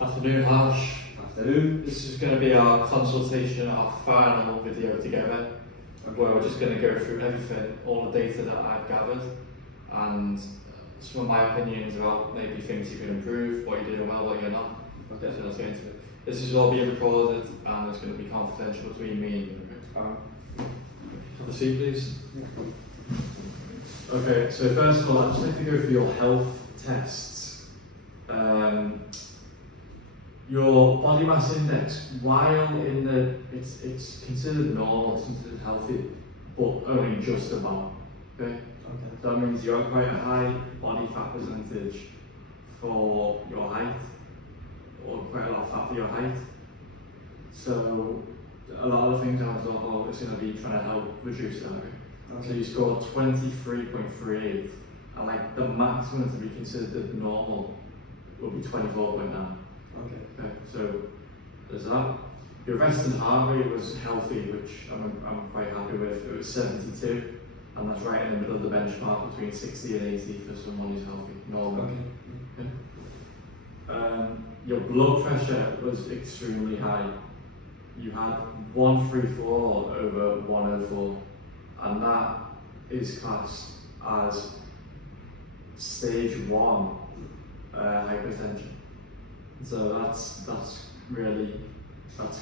Afternoon, Harsh. Afternoon. This is going to be our consultation, our final video together, where we're just going to go through everything, all the data that I've gathered, and some of my opinions about maybe things you can improve, what you're doing well, what you're not. Okay. So let's get into it. This is all being recorded, and it's going to be confidential between me and you. Have a seat, please. Okay, so first of all, I'd just like to go through your health tests. Your body mass index, while in the it's considered normal, it's considered healthy, but only just about. Okay. That means you have quite a high body fat percentage for your height, or quite a lot of fat for your height. So a lot of the things I was thought, it's going to be trying to help reduce that. Okay. So you scored 23.38, and like the maximum to be considered normal will be 24.9. Okay, so there's that. Your resting heart rate was healthy, which I'm quite happy with. It was 72, and that's right in the middle of the benchmark between 60 and 80 for someone who's healthy, normal. Okay. Your blood pressure was extremely high. You had 134 over 104, and that is classed as stage 1 hypertension. So that's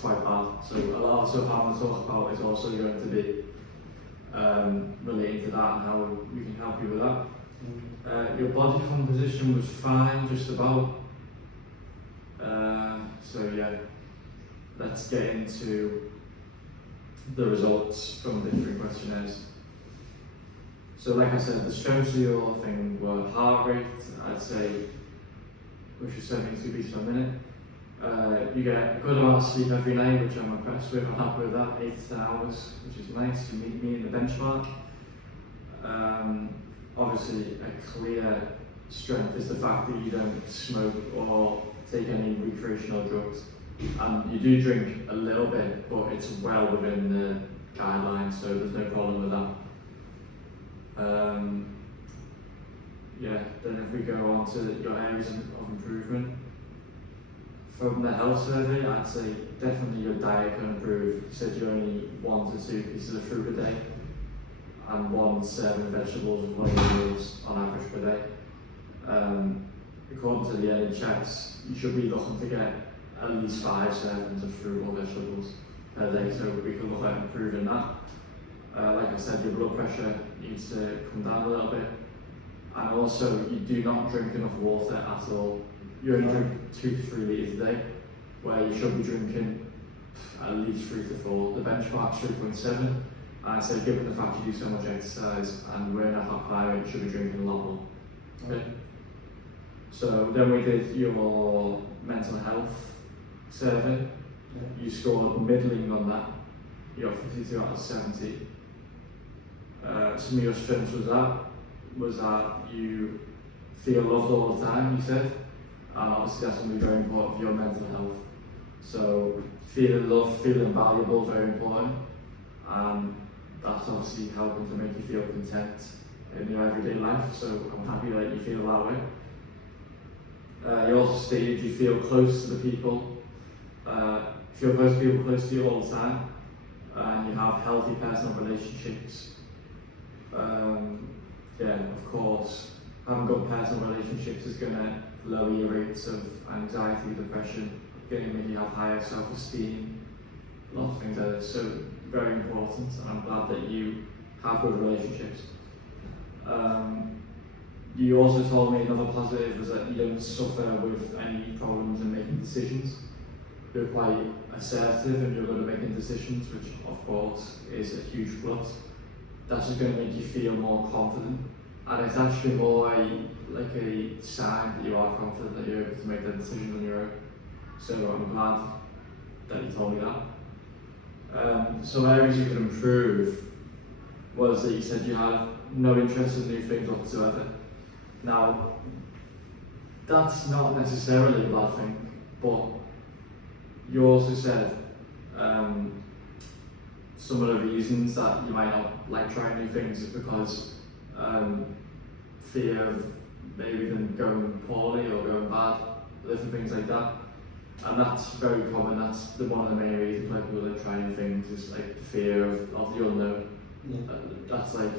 quite bad. So a lot of stuff I'm going to talk about is also going to be relating to that and how we can help you with that. Your body composition was fine, just about. So yeah, let's get into the results from the different questionnaires. So like I said, the strengths of your thing were heart rate, I'd say, which is 72 beats per minute. You get a good amount of sleep every night, which I'm impressed with. I'm happy with that, 8 to 10 hours, which is nice. You meet me in the benchmark. Obviously, a clear strength is the fact that you don't smoke or take any recreational drugs. You do drink a little bit, but it's well within the guidelines, so there's no problem with that. Yeah, then if we go on to your areas of improvement, from the health survey, I'd say definitely your diet can improve. You said you only 1 to 2 pieces of fruit a day and 1 serving of vegetables with 1 of your meals on average per day. According to the NHS, you should be looking to get at least 5 servings of fruit or vegetables per day, so we can look at improving that. Like I said, your blood pressure needs to come down a little bit. And also, you do not drink enough water at all. You only drink 2 to 3 litres a day, where you should be drinking at least 3 to 4. The benchmark's 3.7, and I say given the fact you do so much exercise and we're in a hot climate, you should be drinking a lot more. Okay. So then we did your mental health survey. Yeah. You scored middling on that. You got 52 out of 70. Some of your strengths was that you feel loved all the time, you said, and obviously that's going to be very important for your mental health. So feeling loved, feeling valuable, very important, and that's obviously helping to make you feel content in your everyday life, so I'm happy that you feel that way. You also stated you feel close to the people, close to you all the time, and you have healthy personal relationships. Yeah, of course, having good personal relationships is going to lower your rates of anxiety, depression, going to make you have higher self-esteem, lots of things like this. So very important, and I'm glad that you have good relationships. You also told me another positive was that you don't suffer with any problems in making decisions. You're quite assertive and you're good at making decisions, which of course is a huge plus. That's just going to make you feel more confident, and it's actually more like a sign that you are confident that you're able to make that decision on your own. So I'm glad that you told me that. Some areas you could improve was that you said you had no interest in new things whatsoever. Now, that's not necessarily a bad thing, but you also said some of the reasons that you might not like trying new things is because fear of maybe them going poorly or going bad, different things like that. And that's very common. That's one of the main reasons why people don't try new things, is like the fear of the unknown. Yeah. That's like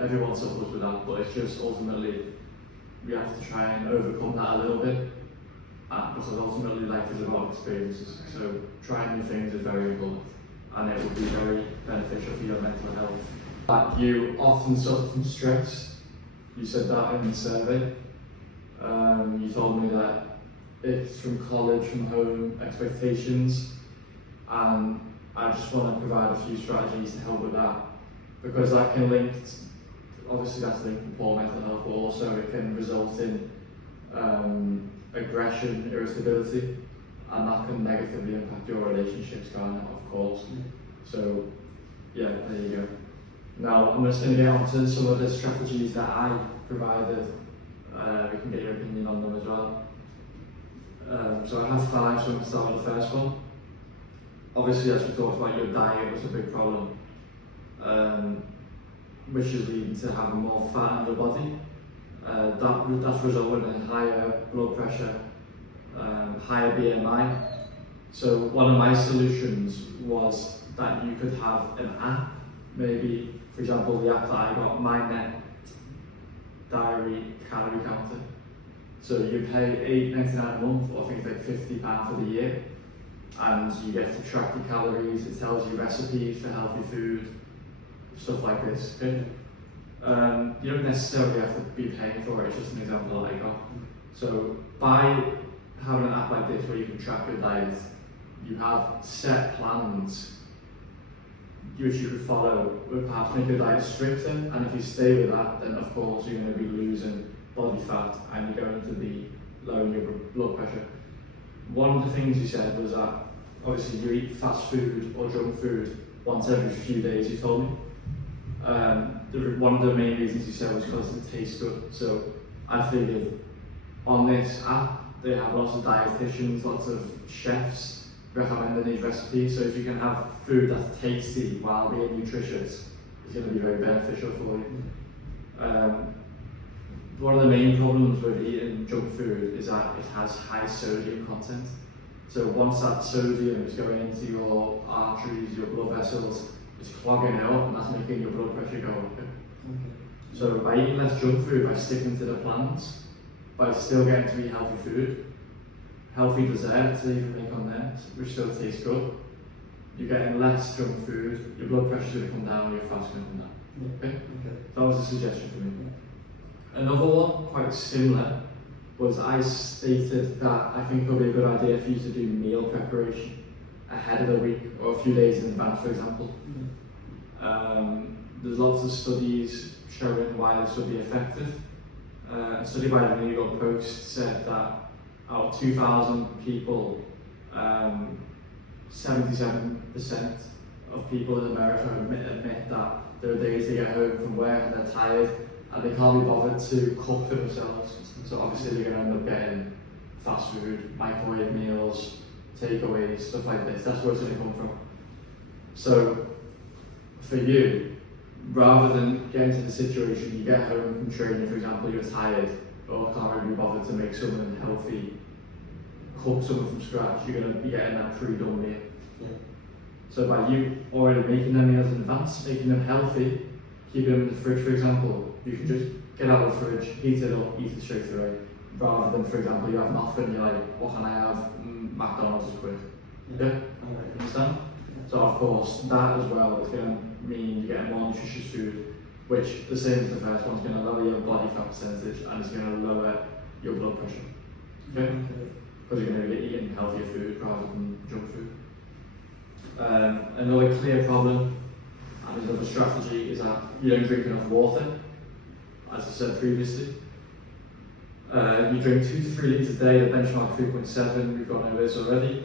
everyone suffers with that, but it's just ultimately we have to try and overcome that a little bit, because ultimately life is about experiences. So trying new things is very important, and it will be very beneficial for your mental health. But you often suffer from stress. You said that in the survey. You told me that it's from college, from home, expectations, and I just want to provide a few strategies to help with that, because that can link, obviously that's linked to poor mental health, but also it can result in aggression, irritability, and that can negatively impact your relationships, can't it, of course. So yeah, there you go. Now I'm just going to get on to some of the strategies that I provided. We can get your opinion on them as well. So I have 5, so I'm going to start with the first one. Obviously, as we talked about, your diet was a big problem, which is leading to having more fat in your body. That's resulting in higher blood pressure, higher BMI. So one of my solutions was that you could have an app, maybe, for example, the app that I got, MyNet Diary Calorie Counter. So you pay $8.99 a month, or I think it's like £50 for the year, and you get to track your calories. It tells you recipes for healthy food, stuff like this. Okay? You don't necessarily have to be paying for it, it's just an example that I got. So by having an app like this where you can track your diet, you have set plans which you could follow, would perhaps make your diet stricter, and if you stay with that, then of course you're going to be losing body fat and you're going to be lowering your blood pressure. One of the things you said was that obviously you eat fast food or junk food once every few days, you told me. One of the main reasons you said was because it tastes good. So I figured on this app they have lots of dietitians, lots of chefs recommending these recipes. So if you can have food that's tasty while being nutritious, it's going to be very beneficial for you. One of the main problems with eating junk food is that it has high sodium content. So once that sodium is going into your arteries, your blood vessels, it's clogging it up, and that's making your blood pressure go up. So by eating less junk food, by sticking to the plans, by still getting to eat healthy food, healthy desserts that you can make on there, which still taste good, you're getting less junk food, your blood pressure's going to come down, your fat's going to come down. Okay? That was a suggestion for me. Another one, quite similar, was I stated that I think it would be a good idea for you to do meal preparation ahead of the week or a few days in advance, for example. There's lots of studies showing why this would be effective. A study by the New York Post said that out of 2,000 people, 77% of people in America admit that there are days they get home from work and they're tired and they can't be bothered to cook for themselves. So obviously they're going to end up getting fast food, microwave meals, takeaways, stuff like this. That's where it's going to come from. So for you, rather than getting to the situation, you get home from training, for example, you're tired or can't really be bothered to make something healthy, cook something from scratch, you're going to be getting that pre-done meal. So by you already making them meals in advance, making them healthy, keeping them in the fridge, for example, you can just get out of the fridge, heat it up, eat it straight away. Rather than, for example, you have nothing and you're like, what can I have? McDonald's is quick. Yeah? Understand? So of course, that as well is going to mean you're getting more nutritious food, which, the same as the first one, is going to lower your body fat percentage and it's going to lower your blood pressure. Okay? Because you're going to be eating healthier food rather than junk food. Another clear problem and another strategy is that you don't drink enough water, as I said previously. You drink 2 to 3 litres a day, the benchmark 3.7, we've gone over this already.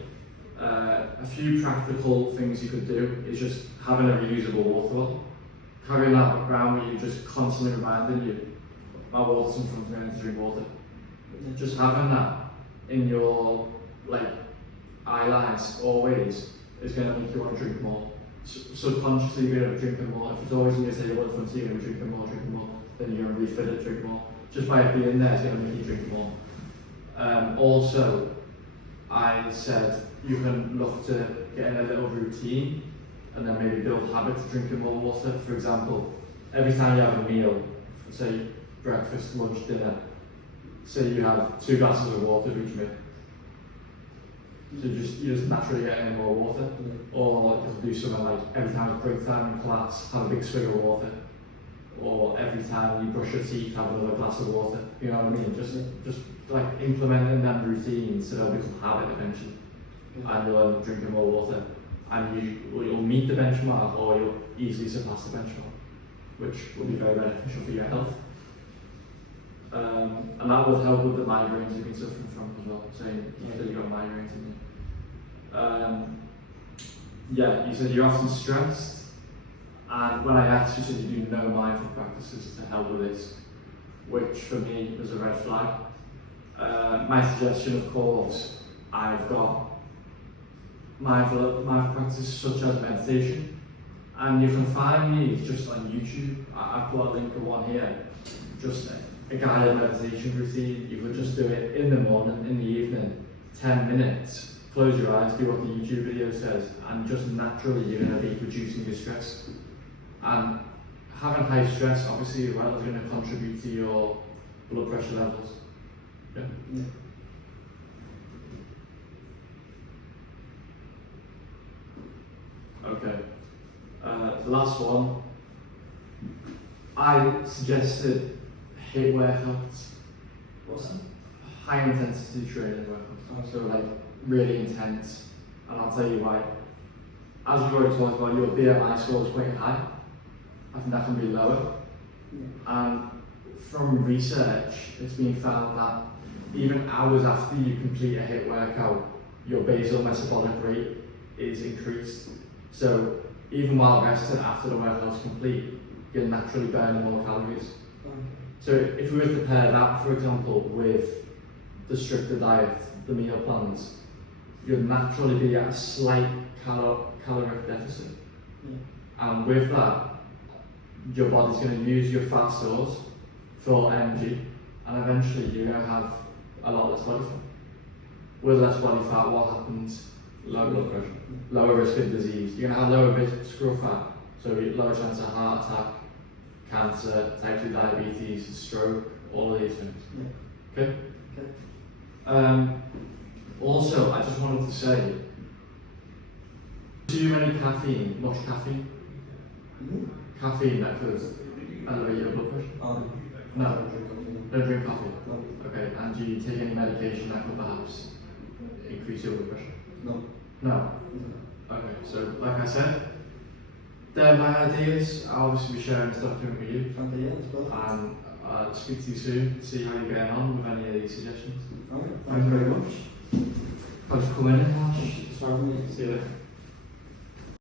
A few practical things you could do is just having a reusable water bottle. Carrying that around where you're just constantly reminding you, my water's in front of me, I need to drink water. Just having that in your eye lines always is going to make you want to drink more. Subconsciously you're going to be drinking more. If it's always in your table in front of you, you're going to be drinking more, then you're going to refill it, drink more. Just by it being there, it's going to make you drink more. Also, I said you can look to get in a little routine and then maybe build habits of drinking more water. For example, every time you have a meal, say breakfast, lunch, dinner, say you have 2 glasses of water each meal. So you just naturally get in more water. Or you'll do something like every time it's break time in class, have a big swig of water. Or every time you brush your teeth, have another glass of water. You know what I mean? Just like implementing them routines so they'll become habit eventually. And you'll end up drinking more water. And you'll meet the benchmark or you'll easily surpass the benchmark, which will be very beneficial for your health. And that would help with the migraines you've been suffering from as well, saying that you've got migraines in you. Yeah, you said you're often stressed, and when I asked, you said you do no mindful practices to help with this, which for me was a red flag. My suggestion, of course, I've got mindful practices such as meditation, and you can find me just on YouTube. I've put a link of one here, just a guided meditation routine. You could just do it in the morning, in the evening, 10 minutes. Close your eyes, do what the YouTube video says, and just naturally you're going to be reducing your stress. And having high stress, obviously, as well, is going to contribute to your blood pressure levels. Yeah. Okay. The last one, I suggested HIIT workouts. What's that? High intensity training workouts. So like really intense. And I'll tell you why. As we've already talked about, your BMI score is quite high. I think that can be lower. And from research, it's been found that even hours after you complete a HIIT workout, your basal metabolic rate is increased. So even while resting after the workout is complete, you're naturally burning more calories. So if we were to pair that, for example, with the stricter diet, the meal plans, you'll naturally be at a slight caloric deficit. And with that, your body's going to use your fat stores for energy, and eventually you're going to have a lot less body fat. With less body fat, what happens? Lower blood pressure, lower risk of disease. You're going to have lower risk of fat, so lower chance of heart attack, cancer, type 2 diabetes, stroke, all of these things. Okay? Also, I just wanted to say, too many caffeine, much caffeine? Caffeine that could elevate your blood pressure? No. Don't drink coffee? No. Okay, and do you take any medication that could perhaps increase your blood pressure? No. No? Okay, so like I said, they're my ideas. I'll obviously be sharing this document with you. Okay, yeah, that's perfect. And I'll speak to you soon, see how you're getting on with any of these suggestions. Okay, Thank you very much. Thanks for coming in, Ash. Sorry for me. See you later.